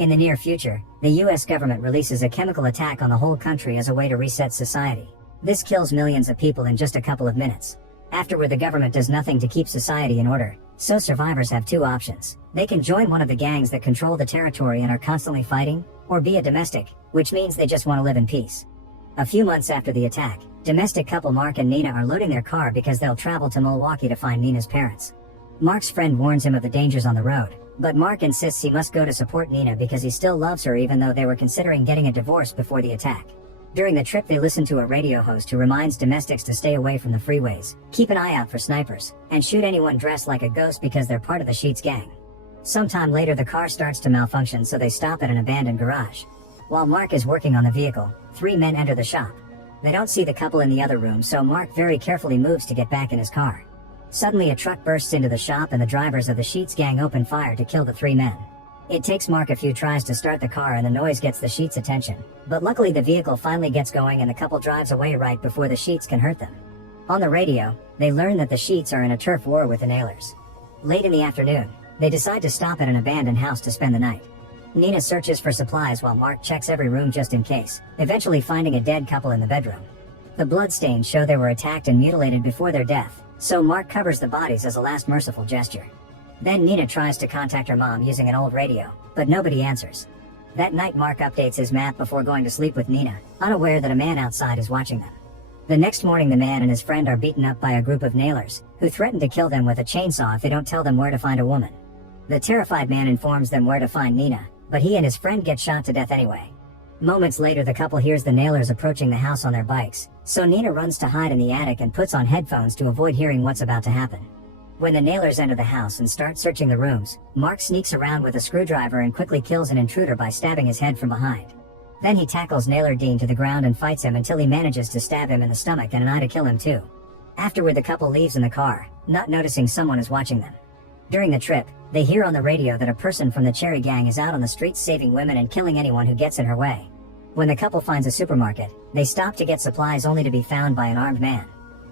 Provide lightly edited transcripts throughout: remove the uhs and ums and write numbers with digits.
In the near future, the US government releases a chemical attack on the whole country as a way to reset society. This kills millions of people in just a couple of minutes. Afterward, the government does nothing to keep society in order, so survivors have two options. They can join one of the gangs that control the territory and are constantly fighting, or be a domestic, which means they just want to live in peace. A few months after the attack, domestic couple Mark and Nina are loading their car because they'll travel to Milwaukee to find Nina's parents. Mark's friend warns him of the dangers on the road, but Mark insists he must go to support Nina because he still loves her even though they were considering getting a divorce before the attack. During the trip, they listen to a radio host who reminds domestics to stay away from the freeways, keep an eye out for snipers, and shoot anyone dressed like a ghost because they're part of the Sheets gang. Sometime later, the car starts to malfunction, so they stop at an abandoned garage. While Mark is working on the vehicle, three men enter the shop. They don't see the couple in the other room, so Mark very carefully moves to get back in his car. Suddenly, a truck bursts into the shop and the drivers of the Sheets gang open fire to kill the three men. It takes Mark a few tries to start the car and the noise gets the Sheets' attention, but luckily the vehicle finally gets going and the couple drives away right before the Sheets can hurt them. On the radio, they learn that the Sheets are in a turf war with the Nailers. Late in the afternoon, they decide to stop at an abandoned house to spend the night. Nina searches for supplies while Mark checks every room just in case, eventually finding a dead couple in the bedroom. The bloodstains show they were attacked and mutilated before their death, so Mark covers the bodies as a last merciful gesture. Then Nina tries to contact her mom using an old radio, but nobody answers. That night, Mark updates his map before going to sleep with Nina, unaware that a man outside is watching them. The next morning, the man and his friend are beaten up by a group of Nailers, who threaten to kill them with a chainsaw if they don't tell them where to find a woman. The terrified man informs them where to find Nina, but he and his friend get shot to death anyway. Moments later, the couple hears the Nailers approaching the house on their bikes, so Nina runs to hide in the attic and puts on headphones to avoid hearing what's about to happen. When the Nailers enter the house and start searching the rooms, Mark sneaks around with a screwdriver and quickly kills an intruder by stabbing his head from behind. Then he tackles Nailer Dean to the ground and fights him until he manages to stab him in the stomach and an eye to kill him too. Afterward, the couple leaves in the car, not noticing someone is watching them. During the trip, they hear on the radio that a person from the Cherry Gang is out on the streets saving women and killing anyone who gets in her way. When the couple finds a supermarket, they stop to get supplies only to be found by an armed man.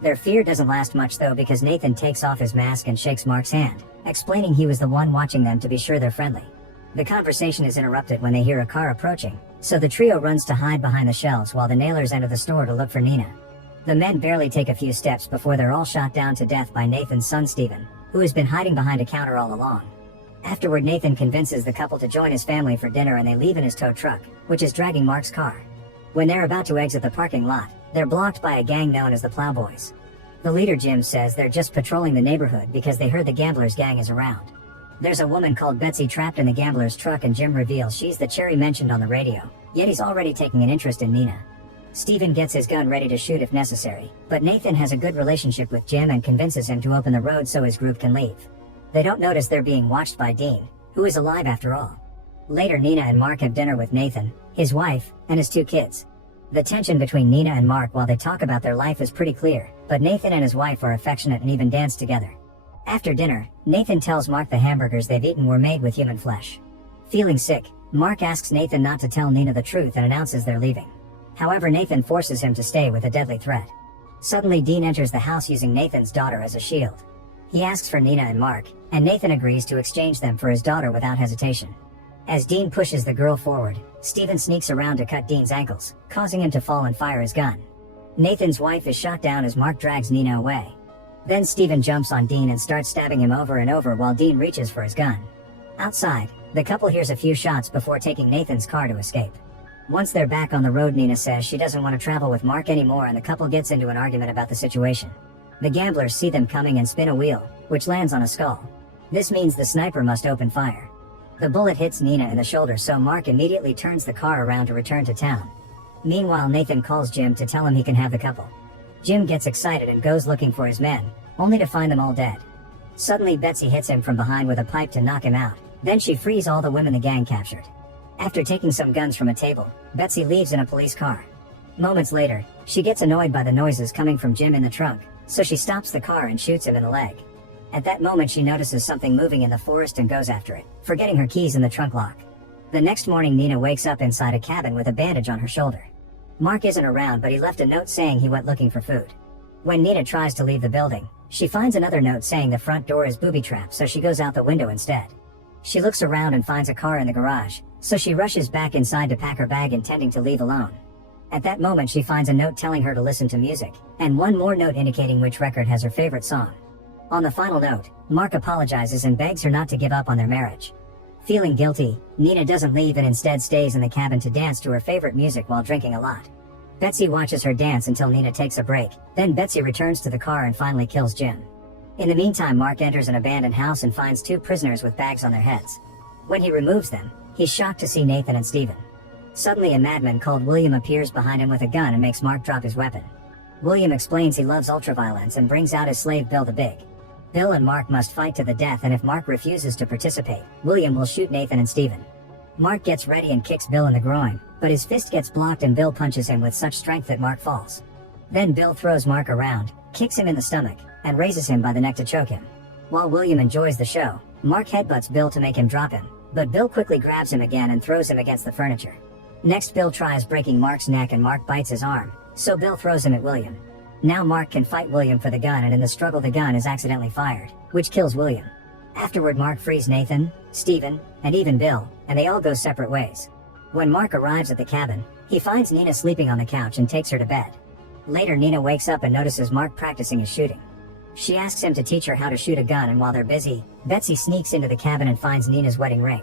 Their fear doesn't last much though, because Nathan takes off his mask and shakes Mark's hand, explaining he was the one watching them to be sure they're friendly. The conversation is interrupted when they hear a car approaching, so the trio runs to hide behind the shelves while the Nailers enter the store to look for Nina. The men barely take a few steps before they're all shot down to death by Nathan's son Steven, who has been hiding behind a counter all along. Afterward, Nathan convinces the couple to join his family for dinner and they leave in his tow truck, which is dragging Mark's car. When they're about to exit the parking lot, they're blocked by a gang known as the Plowboys. The leader, Jim, says they're just patrolling the neighborhood because they heard the Gamblers gang is around. There's a woman called Betsy trapped in the Gamblers truck and Jim reveals she's the Cherry mentioned on the radio, yet he's already taking an interest in Nina. Steven gets his gun ready to shoot if necessary, but Nathan has a good relationship with Jim and convinces him to open the road so his group can leave. They don't notice they're being watched by Dean, who is alive after all. Later, Nina and Mark have dinner with Nathan, his wife, and his two kids. The tension between Nina and Mark while they talk about their life is pretty clear, but Nathan and his wife are affectionate and even dance together. After dinner, Nathan tells Mark the hamburgers they've eaten were made with human flesh. Feeling sick, Mark asks Nathan not to tell Nina the truth and announces they're leaving. However, Nathan forces him to stay with a deadly threat. Suddenly, Dean enters the house using Nathan's daughter as a shield. He asks for Nina and Mark, and Nathan agrees to exchange them for his daughter without hesitation. As Dean pushes the girl forward, Steven sneaks around to cut Dean's ankles, causing him to fall and fire his gun. Nathan's wife is shot down as Mark drags Nina away. Then Steven jumps on Dean and starts stabbing him over and over while Dean reaches for his gun. Outside, the couple hears a few shots before taking Nathan's car to escape. Once they're back on the road, Nina says she doesn't want to travel with Mark anymore and the couple gets into an argument about the situation. The Gamblers see them coming and spin a wheel, which lands on a skull. This means the sniper must open fire. The bullet hits Nina in the shoulder, so Mark immediately turns the car around to return to town. Meanwhile, Nathan calls Jim to tell him he can have the couple. Jim gets excited and goes looking for his men, only to find them all dead. Suddenly, Betsy hits him from behind with a pipe to knock him out, then she frees all the women the gang captured. After taking some guns from a table, Betsy leaves in a police car. Moments later, she gets annoyed by the noises coming from Jim in the trunk, so she stops the car and shoots him in the leg. At that moment, she notices something moving in the forest and goes after it, forgetting her keys in the trunk lock. The next morning, Nina wakes up inside a cabin with a bandage on her shoulder. Mark isn't around, but he left a note saying he went looking for food. When Nina tries to leave the building, she finds another note saying the front door is booby-trapped, so she goes out the window instead. She looks around and finds a car in the garage, so she rushes back inside to pack her bag intending to leave alone. At that moment she finds a note telling her to listen to music, and one more note indicating which record has her favorite song. On the final note, Mark apologizes and begs her not to give up on their marriage. Feeling guilty, Nina doesn't leave and instead stays in the cabin to dance to her favorite music while drinking a lot. Betsy watches her dance until Nina takes a break, then Betsy returns to the car and finally kills Jim. In the meantime, Mark enters an abandoned house and finds 2 prisoners with bags on their heads. When he removes them, he's shocked to see Nathan and Stephen. Suddenly a madman called William appears behind him with a gun and makes Mark drop his weapon. William explains he loves ultraviolence and brings out his slave Bill the Big. Bill and Mark must fight to the death, and if Mark refuses to participate, William will shoot Nathan and Stephen. Mark gets ready and kicks Bill in the groin, but his fist gets blocked and Bill punches him with such strength that Mark falls. Then Bill throws Mark around, kicks him in the stomach, and raises him by the neck to choke him. While William enjoys the show, Mark headbutts Bill to make him drop him, but Bill quickly grabs him again and throws him against the furniture. Next, Bill tries breaking Mark's neck and Mark bites his arm, so Bill throws him at William. Now Mark can fight William for the gun, and in the struggle the gun is accidentally fired, which kills William. Afterward, Mark frees Nathan, Stephen, and even Bill, and they all go separate ways. When Mark arrives at the cabin, he finds Nina sleeping on the couch and takes her to bed. Later, Nina wakes up and notices Mark practicing his shooting. She asks him to teach her how to shoot a gun, and while they're busy, Betsy sneaks into the cabin and finds Nina's wedding ring.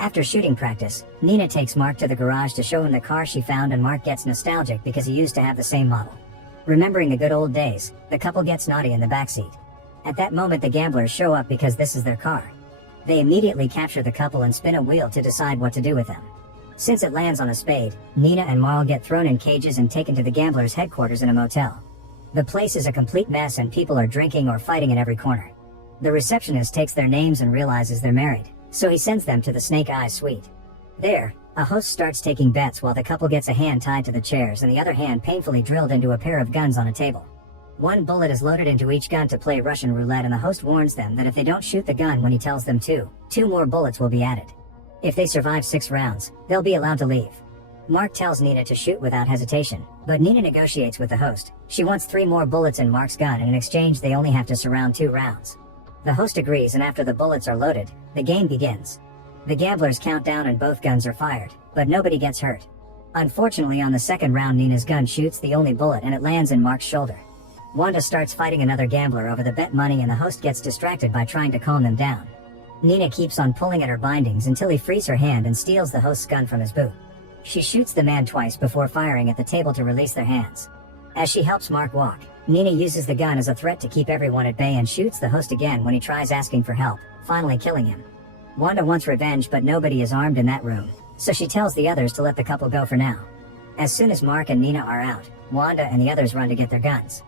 After shooting practice, Nina takes Mark to the garage to show him the car she found, and Mark gets nostalgic because he used to have the same model. Remembering the good old days, the couple gets naughty in the backseat. At that moment the gamblers show up because this is their car. They immediately capture the couple and spin a wheel to decide what to do with them. Since it lands on a spade, Nina and Marl get thrown in cages and taken to the gamblers' headquarters in a motel. The place is a complete mess and people are drinking or fighting in every corner. The receptionist takes their names and realizes they're married, so he sends them to the Snake Eyes suite. There, a host starts taking bets while the couple gets a hand tied to the chairs and the other hand painfully drilled into a pair of guns on a table. One bullet is loaded into each gun to play Russian roulette, and the host warns them that if they don't shoot the gun when he tells them to, 2 more bullets will be added. If they survive 6 rounds, they'll be allowed to leave. Mark tells Nina to shoot without hesitation, but Nina negotiates with the host. She wants 3 more bullets in Mark's gun, and in exchange they only have to surround 2 rounds. The host agrees, and after the bullets are loaded, the game begins. The gamblers count down and both guns are fired, but nobody gets hurt. Unfortunately, on the second round, Nina's gun shoots the only bullet and it lands in Mark's shoulder. Wanda starts fighting another gambler over the bet money, and the host gets distracted by trying to calm them down. Nina keeps on pulling at her bindings until he frees her hand and steals the host's gun from his boot. She shoots the man twice before firing at the table to release their hands. As she helps Mark walk, Nina uses the gun as a threat to keep everyone at bay and shoots the host again when he tries asking for help, finally killing him. Wanda wants revenge, but nobody is armed in that room, so she tells the others to let the couple go for now. As soon as Mark and Nina are out, Wanda and the others run to get their guns.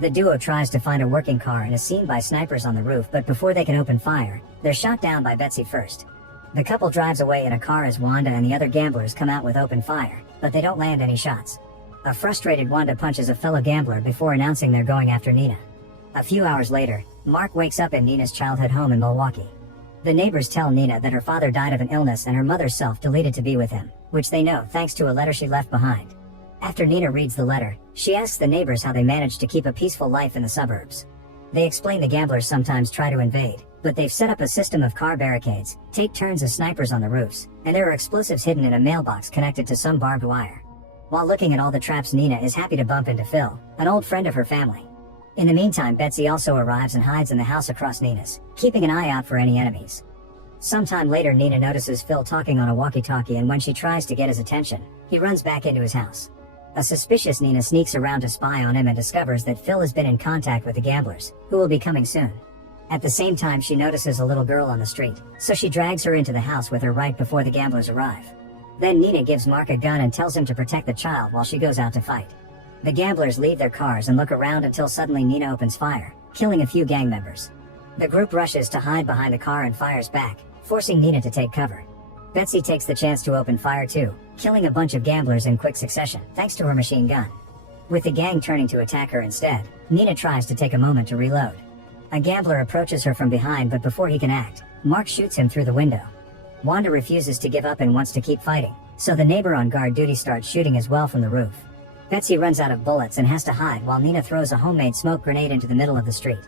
The duo tries to find a working car and is seen by snipers on the roof, but before they can open fire, they're shot down by Betsy first. The couple drives away in a car as Wanda and the other gamblers come out with open fire, but they don't land any shots. A frustrated Wanda punches a fellow gambler before announcing they're going after Nina. A few hours later, Mark wakes up in Nina's childhood home in Milwaukee. The neighbors tell Nina that her father died of an illness and her mother self-deleted to be with him, which they know thanks to a letter she left behind. After Nina reads the letter, she asks the neighbors how they managed to keep a peaceful life in the suburbs. They explain the gamblers sometimes try to invade, but they've set up a system of car barricades, take turns as snipers on the roofs, and there are explosives hidden in a mailbox connected to some barbed wire. While looking at all the traps, Nina is happy to bump into Phil, an old friend of her family. In the meantime, Betsy also arrives and hides in the house across Nina's, keeping an eye out for any enemies. Sometime later, Nina notices Phil talking on a walkie-talkie, and when she tries to get his attention, he runs back into his house. A suspicious Nina sneaks around to spy on him and discovers that Phil has been in contact with the gamblers, who will be coming soon. At the same time, she notices a little girl on the street, so she drags her into the house with her right before the gamblers arrive. Then Nina gives Mark a gun and tells him to protect the child while she goes out to fight. The gamblers leave their cars and look around until suddenly Nina opens fire, killing a few gang members. The group rushes to hide behind the car and fires back, forcing Nina to take cover. Betsy takes the chance to open fire too, killing a bunch of gamblers in quick succession, thanks to her machine gun. With the gang turning to attack her instead, Nina tries to take a moment to reload. A gambler approaches her from behind, but before he can act, Mark shoots him through the window. Wanda refuses to give up and wants to keep fighting, so the neighbor on guard duty starts shooting as well from the roof. Betsy runs out of bullets and has to hide while Nina throws a homemade smoke grenade into the middle of the street.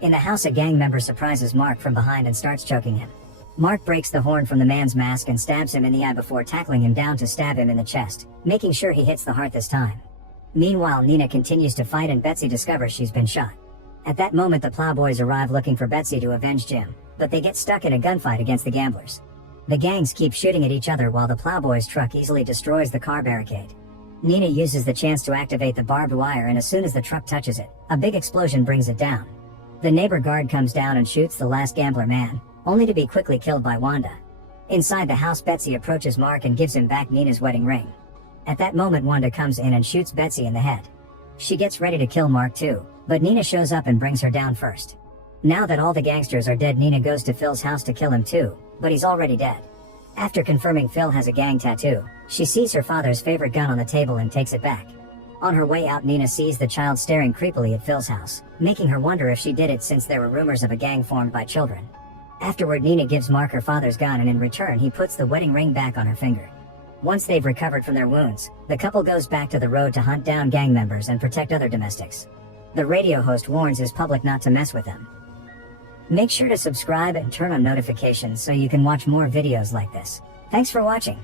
In the house, a gang member surprises Mark from behind and starts choking him. Mark breaks the horn from the man's mask and stabs him in the eye before tackling him down to stab him in the chest, making sure he hits the heart this time. Meanwhile, Nina continues to fight and Betsy discovers she's been shot. At that moment, the Plowboys arrive looking for Betsy to avenge Jim, but they get stuck in a gunfight against the gamblers. The gangs keep shooting at each other while the Plowboys' truck easily destroys the car barricade. Nina uses the chance to activate the barbed wire, and as soon as the truck touches it, a big explosion brings it down. The neighbor guard comes down and shoots the last gambler man, only to be quickly killed by Wanda. Inside the house, Betsy approaches Mark and gives him back Nina's wedding ring. At that moment, Wanda comes in and shoots Betsy in the head. She gets ready to kill Mark too, but Nina shows up and brings her down first. Now that all the gangsters are dead, Nina goes to Phil's house to kill him too, but he's already dead. After confirming Phil has a gang tattoo, she sees her father's favorite gun on the table and takes it back. On her way out, Nina sees the child staring creepily at Phil's house, making her wonder if she did it since there were rumors of a gang formed by children. Afterward, Nina gives Mark her father's gun, and in return he puts the wedding ring back on her finger. Once they've recovered from their wounds, the couple goes back to the road to hunt down gang members and protect other domestics. The radio host warns his public not to mess with them. Make sure to subscribe and turn on notifications so you can watch more videos like this. Thanks for watching.